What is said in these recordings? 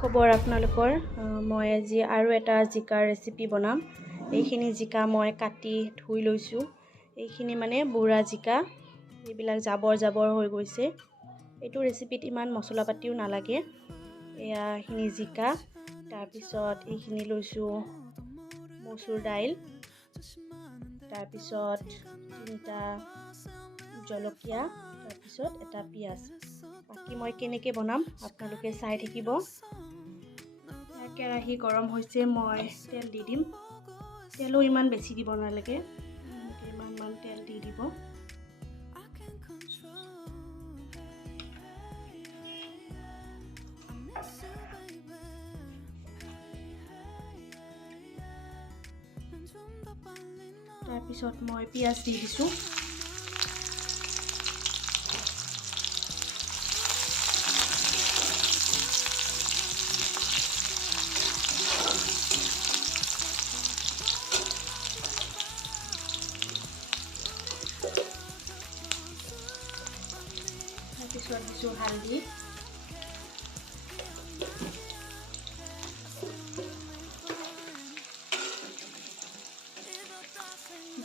খবৰ আপোনালোকৰ মই আজি আৰু এটা জিকাৰ ৰেচিপি বনাম। এইখিনি জিকা মই কাটি ধুই লৈছোঁ। এইখিনি মানে বুঢ়া জিকা, এইবিলাক জাবৰ হৈ গৈছে। এইটো ৰেচিপিত ইমান মছলা পাতিও নালাগে। এইখিনি জিকা, তাৰপিছত এইখিনি লৈছোঁ মচুৰ দাইল, তাৰপিছত 3টা জলকীয়া, তাৰপিছত এটা পিঁয়াজ। বাকী মই কেনেকৈ বনাম আপোনালোকে চাই থাকিব। কেৰাহী গৰম হৈছে, মই তেল দি দিম। তেলো ইমান বেছি দিব নালাগে, ইমান তেল দি দিব। তাৰপিছত মই পিঁয়াজ দি দিছোঁ। তাৰপিছত দিছোঁ হালধি,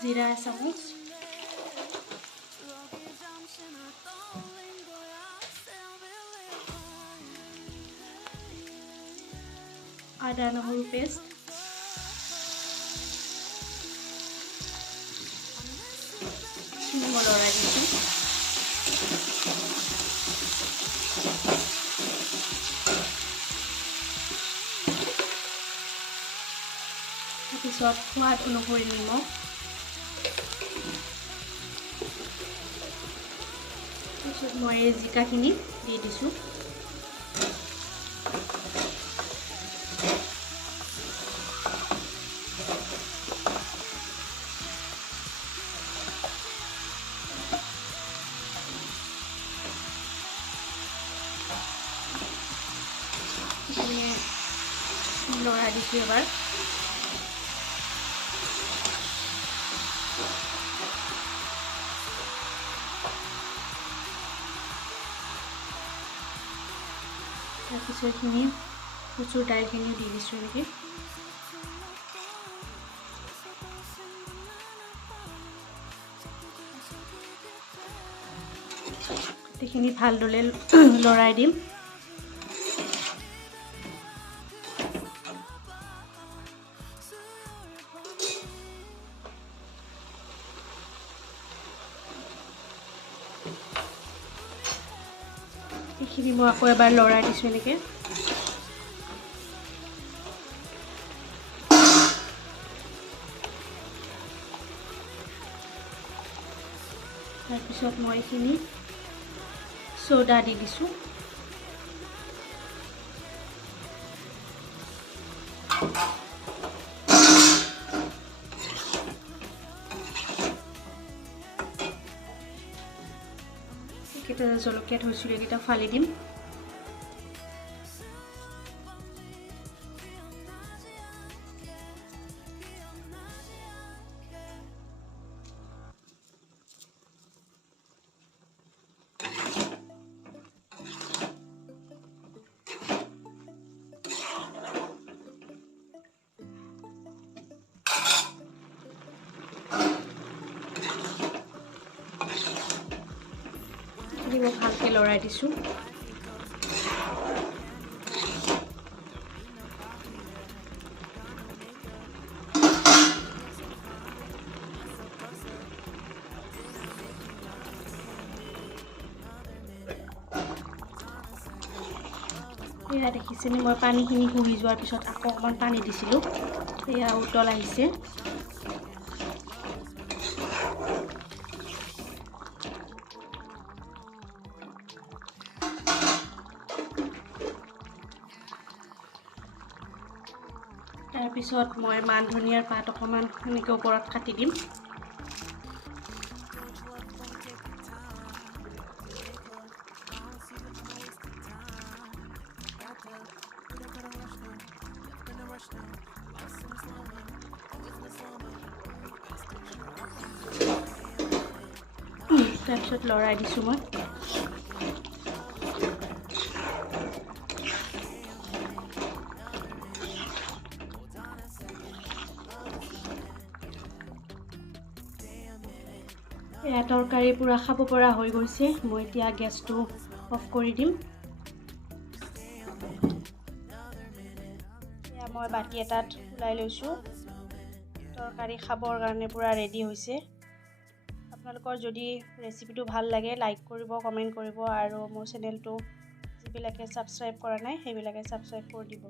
জিৰা এচামুচ, আদা নহৰু পেষ্ট, লৰাই দিছোঁ। তাৰপিছত সোৱাদ অনুসৰি নিমখ, তাৰপিছত মই এই জিকাখিনি দি দিছোঁ। লৰাই দিছোঁ এবাৰ। তাৰপিছত এইখিনি মচুৰ দাইলখিনিও দি দিছোঁ এনেকৈ। এইখিনি ভালদৰে লৰাই দিম। এইখিনি মই আকৌ এবাৰ লৰাই দিছোঁ এনেকৈ। তাৰপিছত মই এইখিনি চ'ডা দি দিছোঁ। এইকেইটা জলকীয়া থৈছিলোঁ, এইকেইটা ফালি দিম। মই ভালকৈ লৰাই দিছোঁ। এয়া দেখিছেনে, মই পানীখিনি শুহি যোৱাৰ পিছত আকৌ অকণমান পানী দিছিলোঁ। এয়া উতল আহিছে। তাৰপিছত মই মান ধনিয়াৰ পাত অকণমান এনেকৈ ওপৰত কাটি দিম। তাৰপিছত লৰাই দিছোঁ মই। এয়া তৰকাৰী পুৰা খাব পৰা হৈ গৈছে। মই এতিয়া গেছটো অফ কৰি দিম। এয়া মই বাতি এটাত ওলাই লৈছোঁ। তৰকাৰী খাবৰ কাৰণে পুৰা ৰেডি হৈছে। আপোনালোকৰ যদি ৰেচিপিটো ভাল লাগে লাইক কৰিব, কমেণ্ট কৰিব আৰু মোৰ চেনেলটো যিবিলাকে ছাবস্ক্ৰাইব কৰা নাই সেইবিলাকে ছাবস্ক্ৰাইব কৰি দিব।